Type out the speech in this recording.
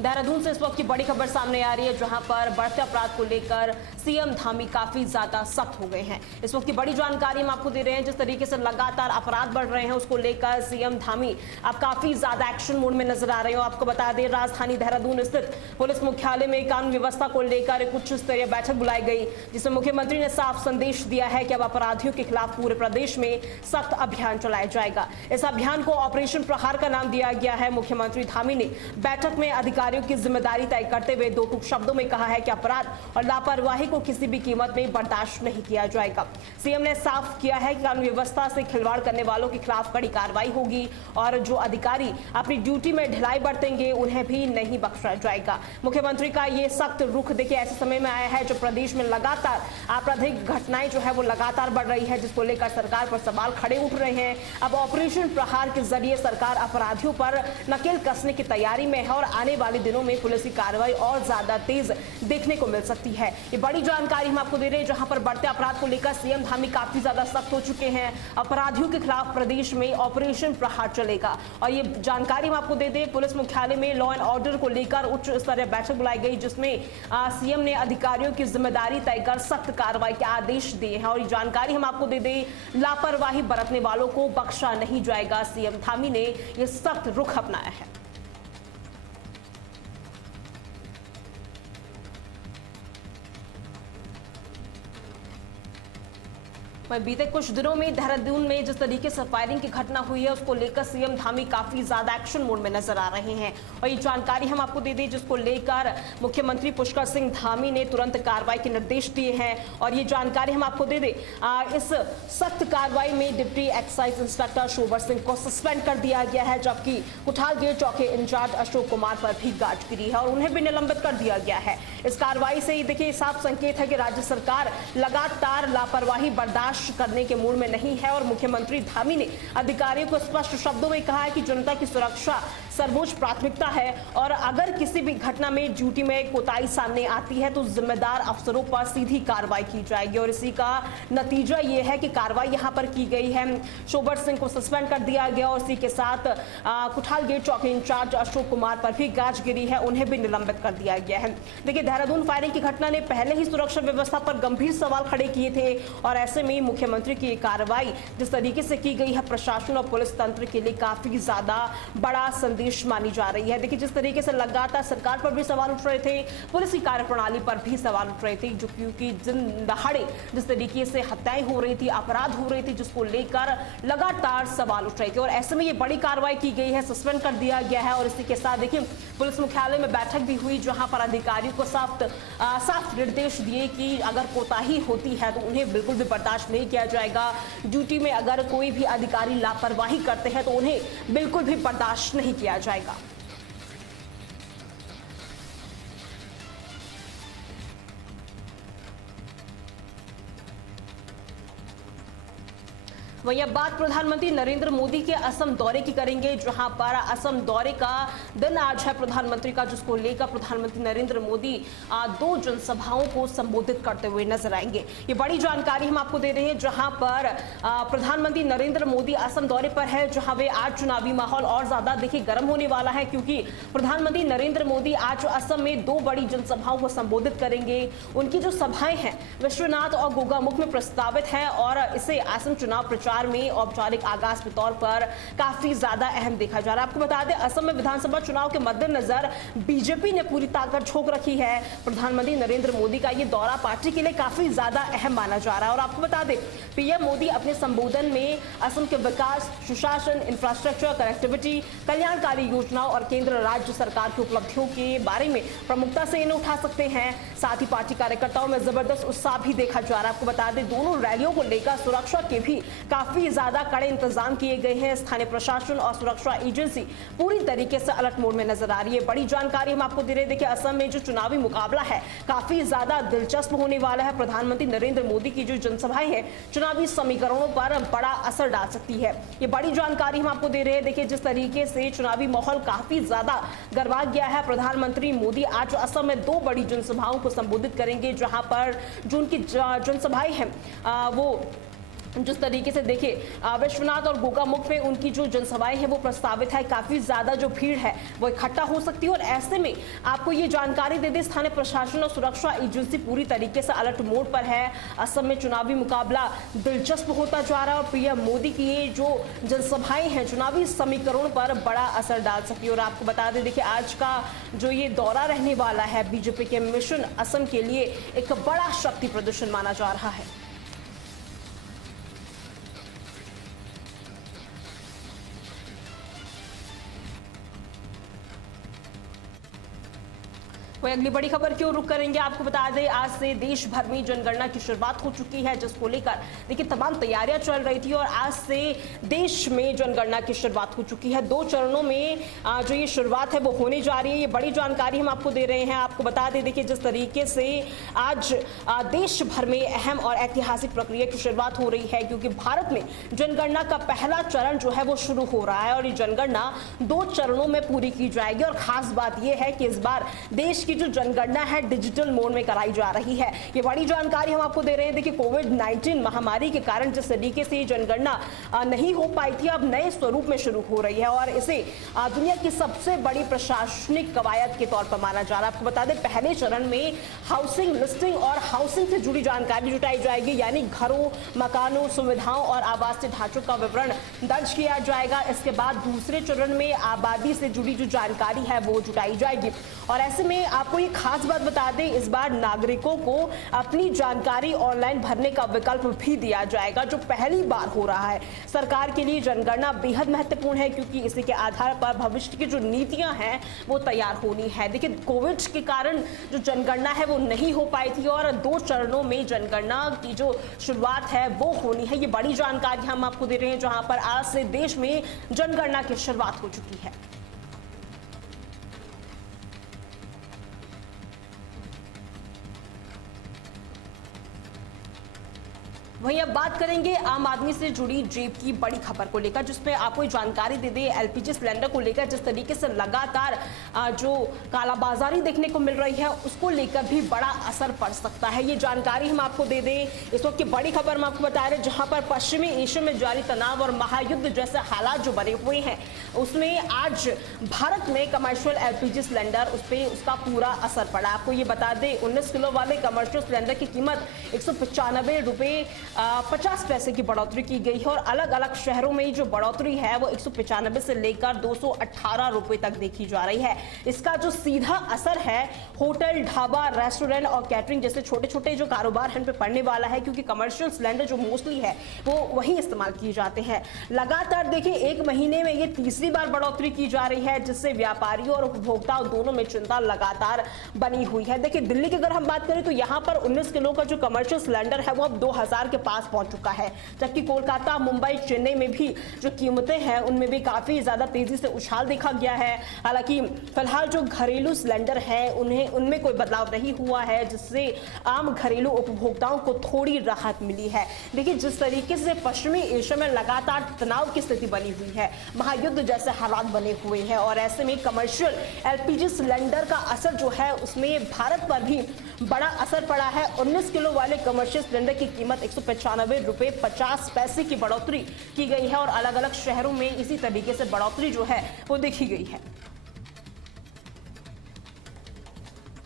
देहरादून से इस वक्त की बड़ी खबर सामने आ रही है, जहां पर बढ़ते अपराध को लेकर सीएम धामी काफी ज्यादा सख्त हो गए हैं। इस वक्त की बड़ी जानकारी हम आपको दे रहे हैं। जिस तरीके से लगातार अपराध बढ़ रहे हैं, उसको लेकर सीएम धामी अब काफी ज्यादा एक्शन मोड में नजर आ रहे हो। आपको बता दें, राजधानी देहरादून स्थित पुलिस मुख्यालय में कानून व्यवस्था को लेकर एक उच्च स्तरीय बैठक बुलाई गई, जिसमें मुख्यमंत्री ने साफ संदेश दिया है कि अब अपराधियों के खिलाफ पूरे प्रदेश में सख्त अभियान चलाया जाएगा। इस अभियान को ऑपरेशन प्रहार का नाम दिया गया है। मुख्यमंत्री धामी ने बैठक में अधिकारियों की जिम्मेदारी तय करते हुए दो टूक शब्दों में कहा है कि अपराध और लापरवाही को किसी भी कीमत में बर्दाश्त नहीं किया जाएगा। सीएम ने साफ किया है कि कानून व्यवस्था से खिलवाड़ करने वालों के खिलाफ कड़ी कार्रवाई होगी और जो अधिकारी अपनी ड्यूटी में ढिलाई बरतेंगे उन्हें भी नहीं बख्शा जाएगा। मुख्यमंत्री का ये सख्त रुख देखिए ऐसे समय में आया है जो प्रदेश में लगातार आपराधिक घटनाएं जो है वो लगातार बढ़ रही है, जिसको लेकर सरकार पर सवाल खड़े उठ रहे हैं। अब ऑपरेशन प्रहार के जरिए सरकार अपराधियों पर नकेल कसने की तैयारी में है और आने वाले दिनों में पुलिस की कार्रवाई और ज्यादा तेज देखने को मिल सकती है। ये बड़ी जानकारी हम आपको दे रहे हैं, जहां पर बढ़ते अपराध को लेकर सीएम धामी काफी ज्यादा सख्त हो चुके हैं। अपराधियों के खिलाफ प्रदेश में ऑपरेशन प्रहार चलेगा और ये जानकारी हम आपको दे दें, पुलिस मुख्यालय में लॉ एंड ऑर्डर को लेकर उच्च स्तरीय बैठक बुलाई गई, जिसमें सीएम ने अधिकारियों की जिम्मेदारी तय कर सख्त कार्रवाई के आदेश दिए हैं। और ये जानकारी हम आपको दे दें, लापरवाही बरतने वालों को बख्शा नहीं जाएगा। सीएम धामी ने यह सख्त रुख अपनाया है। बीते कुछ दिनों में देहरादून में जिस तरीके से फायरिंग की घटना हुई है, उसको लेकर सीएम धामी काफी ज्यादा एक्शन मोड में नजर आ रहे हैं और ये जानकारी हम आपको दे दें, जिसको लेकर मुख्यमंत्री पुष्कर सिंह धामी ने तुरंत कार्रवाई के निर्देश दिए हैं। और ये जानकारी हम आपको दे दें, इस सख्त कार्रवाई में डिप्टी एक्साइज इंस्पेक्टर शोभर सिंह को सस्पेंड कर दिया गया है, जबकि कुठाल गेट चौकी इंचार्ज अशोक कुमार पर भी गाज गिरी है और उन्हें भी निलंबित कर दिया गया है। इस कार्रवाई से देखिए साफ संकेत है कि राज्य सरकार लगातार लापरवाही बर्दाश्त करने के मूड में नहीं है और मुख्यमंत्री धामी ने अधिकारियों को स्पष्ट शब्दों में कहा है कि जनता की सुरक्षा सर्वोच्च प्राथमिकता है और अगर किसी भी घटना में ड्यूटी में कोताही सामने आती है तो जिम्मेदार अफसरों पर सीधी कार्रवाई की जाएगी। और इसी का नतीजा ये है कि कार्रवाई यहां पर की गई है। शोभर सिंह को सस्पेंड कर दिया गया और इसी के साथ कुठाल गेट चौकी इंचार्ज अशोक कुमार पर भी गाज गिरी है, उन्हें भी निलंबित कर दिया गया है। देखिए, देहरादून फायरिंग की घटना ने पहले ही सुरक्षा व्यवस्था पर गंभीर सवाल खड़े किए थे और ऐसे में मुख्यमंत्री की कार्रवाई जिस तरीके से की गई है, प्रशासन और पुलिस तंत्र के लिए काफी ज्यादा बड़ा संदेश मानी जा रही है। देखिए, जिस तरीके से लगातार सरकार पर भी सवाल उठ रहे थे, पुलिस की कार्यप्रणाली पर भी सवाल उठ रहे थे, जो क्योंकि दिन दहाड़े जिस तरीके से हत्याएं हो रही थी, अपराध हो रहे थे, जिसको लेकर लगातार सवाल उठ रहे थे और ऐसे में ये बड़ी कार्रवाई की गई है, सस्पेंड कर दिया गया है। और इसी के साथ देखिए पुलिस मुख्यालय में बैठक भी हुई, जहां पर अधिकारियों को साफ निर्देश दिए कि अगर कोताही होती है तो उन्हें बिल्कुल भी बर्दाश्त नहीं किया जाएगा। ड्यूटी में अगर कोई भी अधिकारी लापरवाही करते हैं तो उन्हें बिल्कुल भी बर्दाश्त नहीं किया जाएगा। वहीं अब बात प्रधानमंत्री नरेंद्र मोदी के असम दौरे की करेंगे, जहां पर असम दौरे का दिन आज है प्रधानमंत्री का, जिसको लेकर प्रधानमंत्री नरेंद्र मोदी दो जनसभाओं को संबोधित करते हुए नजर आएंगे। ये बड़ी जानकारी हम आपको दे रहे हैं, जहां पर प्रधानमंत्री नरेंद्र मोदी असम दौरे पर है, जहां वे आज चुनावी माहौल और ज्यादा देखिए गर्म होने वाला है, क्योंकि प्रधानमंत्री नरेंद्र मोदी आज असम में दो बड़ी जनसभाओं को संबोधित करेंगे। उनकी जो सभाएं हैं विश्वनाथ और गोगामुख में प्रस्तावित है और इसे असम चुनाव प्रचार में औपचारिक आगाज के तौर पर काफी ज्यादा अहम देखा जा रहा है। आपको बता दें, असम में विधानसभा चुनाव के मद्देनजर बीजेपी ने पूरी ताकत झोंक रखी है। प्रधानमंत्री नरेंद्र मोदी का ये दौरा पार्टी के लिए काफी ज्यादा अहम माना जा रहा है और आपको बता दें, पीएम मोदी अपने संबोधन में असम के विकास, सुशासन, इंफ्रास्ट्रक्चर, कनेक्टिविटी, कल्याणकारी योजनाओं और केंद्र राज्य सरकार की उपलब्धियों के बारे में प्रमुखता से इन्हें उठा सकते हैं। साथ ही पार्टी कार्यकर्ताओं में जबरदस्त उत्साह भी देखा जा रहा है। आपको बता दें, दोनों रैलियों को लेकर सुरक्षा के भी काफी ज्यादा कड़े इंतजाम किए गए हैं। स्थानीय प्रशासन और सुरक्षा एजेंसी पूरी तरीके से अलर्ट मोड में नजर आ रही है। बड़ी जानकारी हम आपको दे रहे हैं। देखिए, असम में जो चुनावी मुकाबला है काफी ज्यादा दिलचस्प होने वाला है। प्रधानमंत्री नरेंद्र मोदी की जो जनसभाएं हैं चुनावी समीकरणों पर बड़ा असर डाल सकती है। ये बड़ी जानकारी हम आपको दे रहे हैं। देखिए, जिस तरीके से चुनावी माहौल काफी ज्यादा गरमा गया है, प्रधानमंत्री मोदी आज असम में दो बड़ी जनसभाओं को संबोधित करेंगे, जहां पर जो उनकी जनसभाएं हैं वो जिस तरीके से देखिए विश्वनाथ और गोगामुख में उनकी जो जनसभाएं हैं वो प्रस्तावित है, काफी ज्यादा जो भीड़ है वो इकट्ठा हो सकती है। और ऐसे में आपको ये जानकारी दे दे, स्थानीय प्रशासन और सुरक्षा एजेंसी पूरी तरीके से अलर्ट मोड पर है। असम में चुनावी मुकाबला दिलचस्प होता जा रहा है और पीएम मोदी की ये जो जनसभाएं हैं चुनावी समीकरण पर बड़ा असर डाल सकती है। और आपको बता दें, देखिए आज का जो ये दौरा रहने वाला है बीजेपी के मिशन असम के लिए एक बड़ा शक्ति प्रदर्शन माना जा रहा है। वही अगली बड़ी खबर की ओर रुख करेंगे। आपको बता दें, आज से देश भर में जनगणना की शुरुआत हो चुकी है, जिसको लेकर देखिए तमाम तैयारियां चल रही थी और आज से देश में जनगणना की शुरुआत हो चुकी है। 2 चरणों में जो ये शुरुआत है वो होने जा रही है। ये बड़ी जानकारी हम आपको दे रहे हैं। आपको बता दें, देखिए जिस तरीके से आज देश भर में अहम और ऐतिहासिक प्रक्रिया की शुरुआत हो रही है, क्योंकि भारत में जनगणना का पहला चरण जो है वो शुरू हो रहा है और ये जनगणना 2 चरणों में पूरी की जाएगी। और खास बात यह है कि इस बार देश की जो जनगणना है डिजिटल मोड में कराई जा रही है। ये बड़ी जानकारी हम आपको दे रहे हैं। देखिए कोविड-19 महामारी के कारण जिस तरीके से जनगणना नहीं हो पाई थी, अब नए स्वरूप में शुरू हो रही है और इसे दुनिया की सबसे बड़ी प्रशासनिक कवायद के तौर पर माना जा रहा है। आपको बता दें, पहले चरण में हाउसिंग लिस्टिंग और हाउसिंग से जुड़ी जानकारी जुटाई जाएगी, यानी घरों, मकानों, सुविधाओं और आवासीय ढांचों का विवरण दर्ज किया जाएगा। इसके बाद दूसरे चरण में आबादी से जुड़ी जो जानकारी है वो जुटाई जाएगी। और ऐसे में आपको ये खास बात बता दें, इस बार नागरिकों को अपनी जानकारी ऑनलाइन भरने का विकल्प भी दिया जाएगा, जो पहली बार हो रहा है। सरकार के लिए जनगणना बेहद महत्वपूर्ण है, क्योंकि इसी के आधार पर भविष्य की जो नीतियां हैं वो तैयार होनी है। देखिए कोविड के कारण जो जनगणना है वो नहीं हो पाई थी और 2 चरणों में जनगणना की जो शुरुआत है वो होनी है। ये बड़ी जानकारी हम आपको दे रहे हैं, जहां पर आज से देश में जनगणना की शुरुआत हो चुकी है। वहीं अब बात करेंगे आम आदमी से जुड़ी जेब की बड़ी खबर को लेकर, जिसमें आपको जानकारी दे दे एलपीजी सिलेंडर को लेकर जिस तरीके से लगातार जो कालाबाजारी देखने को मिल रही है उसको लेकर भी बड़ा असर पड़ सकता है। ये जानकारी हम आपको दे दें। इस वक्त की बड़ी खबर हम आपको बता रहे हैं, जहां पर पश्चिमी एशिया में जारी तनाव और महायुद्ध जैसे हालात जो बने हुए हैं, उसमें आज भारत में कमर्शियल एलपीजी सिलेंडर उस पर उसका पूरा असर पड़ा। आपको ये बता दें, 19 किलो वाले कमर्शियल सिलेंडर की कीमत 195 रुपये 50 पैसे की बढ़ोतरी की गई है और अलग अलग शहरों में जो बढ़ोतरी है वो 195 से लेकर 218 रुपए तक देखी जा रही है। इसका जो सीधा असर है होटल, ढाबा, रेस्टोरेंट और कैटरिंग जैसे छोटे छोटे जो कारोबार हैं उन पे पड़ने वाला है, क्योंकि कमर्शियल सिलेंडर जो मोस्टली है वो वही इस्तेमाल किए जाते हैं। लगातार देखिए 1 महीने में ये तीसरी बार बढ़ोतरी की जा रही है, जिससे व्यापारियों और उपभोक्ताओं दोनों में चिंता लगातार बनी हुई है। देखिए दिल्ली की अगर हम बात करें तो यहाँ पर 19 किलो का जो कमर्शियल सिलेंडर है वो अब 2000 के पास पहुंच चुका है, जबकि कोलकाता, मुंबई, चेन्नई में भी जो कीमतें हैं उनमें भी काफी ज्यादा तेजी से उछाल देखा गया है। हालांकि फिलहाल जो घरेलू सिलेंडर है उनमें कोई बदलाव नहीं हुआ है, जिससे आम घरेलू उपभोक्ताओं को थोड़ी राहत मिली है। देखिए जिस तरीके से पश्चिमी एशिया में लगातार तनाव की स्थिति बनी हुई है, महायुद्ध जैसे हालात बने हुए हैं और ऐसे में कमर्शियल एलपीजी सिलेंडर का असर जो है उसमें भारत पर भी बड़ा असर पड़ा है। 19 किलो वाले कमर्शियल सिलेंडर की कीमत 195 रुपये 50 पैसे की बढ़ोतरी की गई है और अलग अलग शहरों में इसी तरीके से बढ़ोतरी जो है वो देखी गई है।